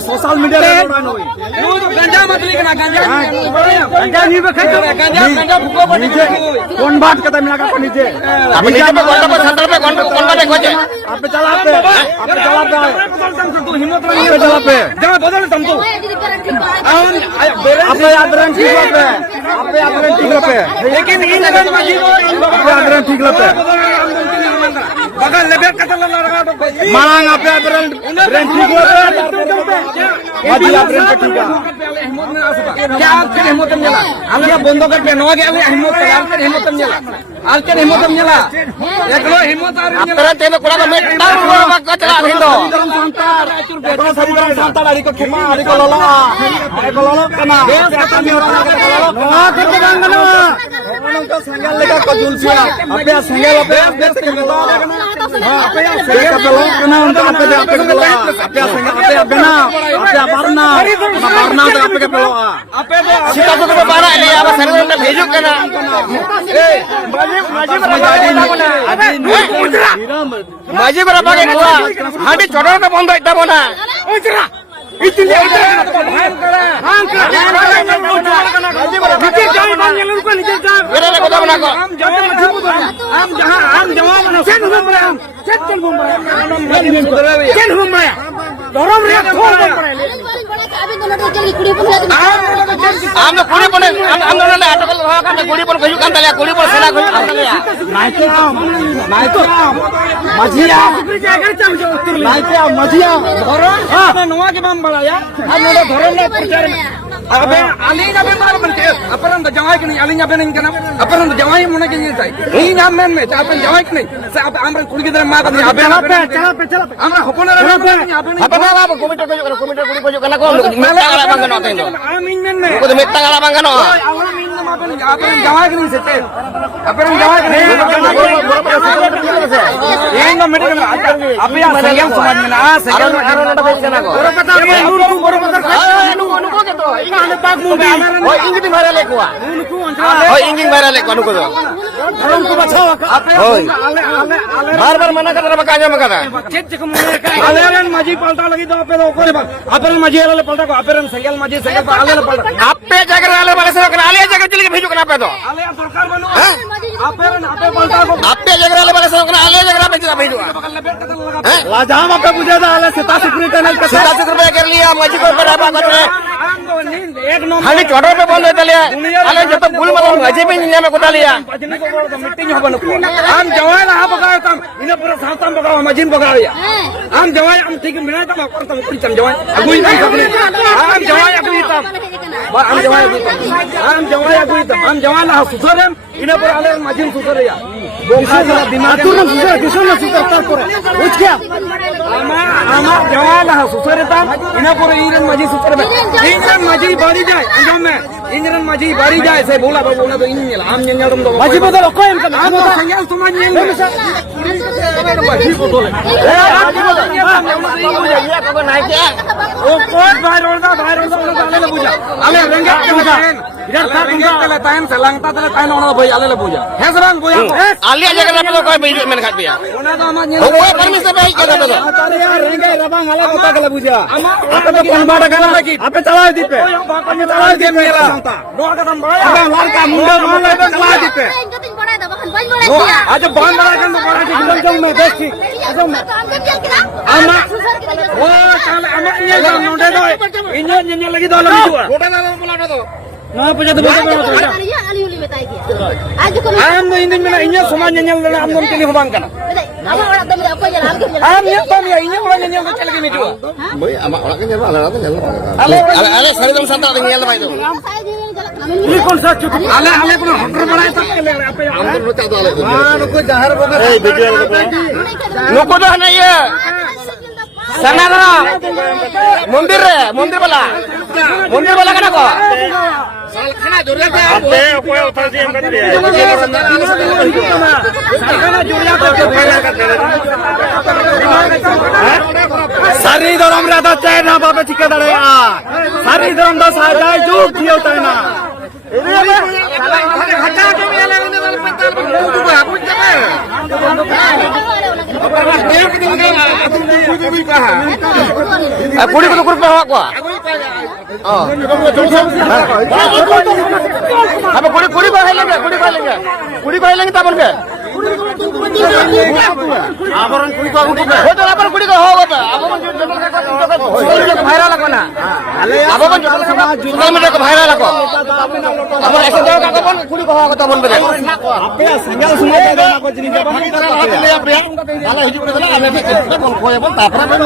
social media गंजा मत लिखना गंजा नहीं गंजा भूको बने कौन बात करता है मिला नीचे आप नीचे पे कौन पे छतर पे कौन बात खोजे आप चला पे तू हिम्मत नहीं है चला पे जमा बदल तुम तो आप आदरण ठीक पे आप आदरण ठीक पे लेकिन इन लगन में जीरो आदरण ठीक पे बगल लेबे कतल लगा दो मांग आप आदरण ठीक माजी आदरण पे ठीक क्या आपके हिम्मत में जला हम क्या बंदो कर पे नवा गया हिम्मत आपके हिम्मत में जला आपके हिम्मत में जला एकलो हिम्मत आ रही है तेरे कोला में तार कचरा हिंदो संतार एकलो सरी गरम संतार आरी को खेमा आरी को लोला कना आता में होरा कना करके गंगना ओनो को संगल लेका को जुलसिया अबे संगल अबे बेस के बता हां अबे संगल पेलो कना उनका अबे पेलो अबे संगल अबे ना अबे बारना तो अबे के पेलो अबे सीता तो बारा ले अब सरवर में भेजो कना ए माजी बरा बागे हुआ हाडी छोड़ो ना बंद इतना बोना उजरा इतने भान करा हां माजी बरा नीचे जाओ मान ये लोग को नीचे जाओ मेरे को बना को हम जहां हम जवाब बना सेन घूम रहे हम सेन चल घूम रहे सेन घूम रहे धरम रे खोल दे पड़े अभी दोनों तो चल कुड़ी पर हम तो कुड़ी पर हम दोनों ने अटकल रहा का कुड़ी पर भजू कांता लिया कुड़ी पर सेना भजू कांता लिया नहीं तो मजिया नहीं तो मजिया धरम हां नवा के बम बड़ाया हम लोग धरम ने प्रचार अबे अली ना बे मार बनते अपन तो जवाई के नहीं अली ना बे नहीं करना अपन तो जवाई होने के लिए चाहिए ई नाम में अपन जवाई के नहीं आप हमरा कुड़ी के तरह मार कर अबे चला पे हमरा हुकुना रे अपन आप कमिटी कुड़ी को जो कना को मेटा गाला बंगनो तेंदो आमीन में को मेटा गाला बंगनो आमीन में अपन जवाई के नहीं सेटे अपन जवाई के नहीं ये ना मेटे अबे संगम समाज में ना संगम में बेचना को पता अनुको के तो आने पाक मुंडी ओ इंगिंग मारा ले कोआ ओ इंगिंग मारा ले कोनु को धर्म को बचाओ बार-बार मना कर रहा काजा मका चेक चेक मुने का आलेरन माजी पलटा लगी तो आपे ओकोरे बा आपन माजी आले पलटा को आपन संगल माजी संगल आले पलटा आपे जगह आले वाले से आले जगह चल के भेजो कना पे तो आले सरकार बनो आपन आपे पलटा को आपे जगह आले वाले से आले जगह भेजो लाजाम आपे बुझे दा आले सीता सिक्योरिटी टनल के 70 रुपया कर लिया माजी को बड़ा कर एक नो खाली छोटो पे बोल देले आले जब भूल मतलब माजी पे निया में कोटा लिया भजनी को बोल तो मीटिंग होबन को हम जवान आ बगाव तम इने पूरा सातम बगाव मजिन बगाविया हम जवान हम ठीक मिना तम कर तम कुछ तम जवान अगुई नहीं खबने हम जवान अगुई तम हम जवान अगुई तम हम जवान अगुई तम हम जवान आ सुसरम इने पूरा आले मजिन सुसरया बोखा दिमाग तुम सुसर किसो न सुसर कर करे उठ क्या आमा जवान आ सुसरता इने पूरा इंजन मजी सुसर में इंजन मजी बारी जाए अंजम में इंजन मजी बारी जाए से बोला तो इंजन हम इंजन तो मजी बदल को हम तो संगल तुम इंजन मजी बदल ओ कोट भाई रोलदा आले पूजा आले रंगा पूजा इधर का रंगा तले टाइम से लगता तले टाइम ओना भाई आले पूजा है सरंग पूजा आले जगह पे तो कोई वीडियो में खा दिया ओना तो हम ओ परमिशन भाई के दो अरे यार रंगा रबांग आले कोता के पूजा आप तो कोन बाड़ा गाना लगी आप चला दी पे बापा चला दी मेरा डोर का दम बड़ा लाल का मुंडा मान ले चला दी पे आज बांध बड़ा कर बड़ा की एकदम जाऊं मैं देख ठीक एकदम आमा ओ काल आमा ये नोडे दो इंजन लगी दो लगी हुआ छोटा ना बोला दो ना पूजा तो बोल आली उली बताई दिया आज को हम इंजन में इंजन समान इंजन लेना हम दोनों के लिए होबांग करना हम ओड़ा दम अपन जला हम ये तो नहीं इंजन ओड़ा इंजन को चल के मिटवा भाई हम ओड़ा के जला आला तो जला अरे सारे दम संता इंजन भाई तो ये कौन सा चुप आले आले को हटर बनाए तक के ले आप हम तो बता दो आले हां नको जहर बगर ए वीडियो नको तो नहीं ये सनारा मंदिर रे मंदिर वाला कना को आपे कोई उतर जी हम करते हैं सारी धर्म रे तो चाहे ना बाबे चिके दड़े आ सारी धर्म तो साजा जुग दियो ताना कुड़ी को कुड़ी पे हवा को अब कुड़ी को हेलेंगे कुड़ी को हेलेंगे तब बोलबे आबरन कुड़ी को हो तो आबरन कुड़ी को हो गबे आबरन जो भाइराल को ना आबरन जो सोशल मीडिया को भाइराल को अब ऐसे जाओ का कौन कुड़ी को हो तो बोलबे आपे सिंगल सुनो ना को जिनि जब हम ले आपे आला हिजु करे आमे के कोन खोए बोल तापर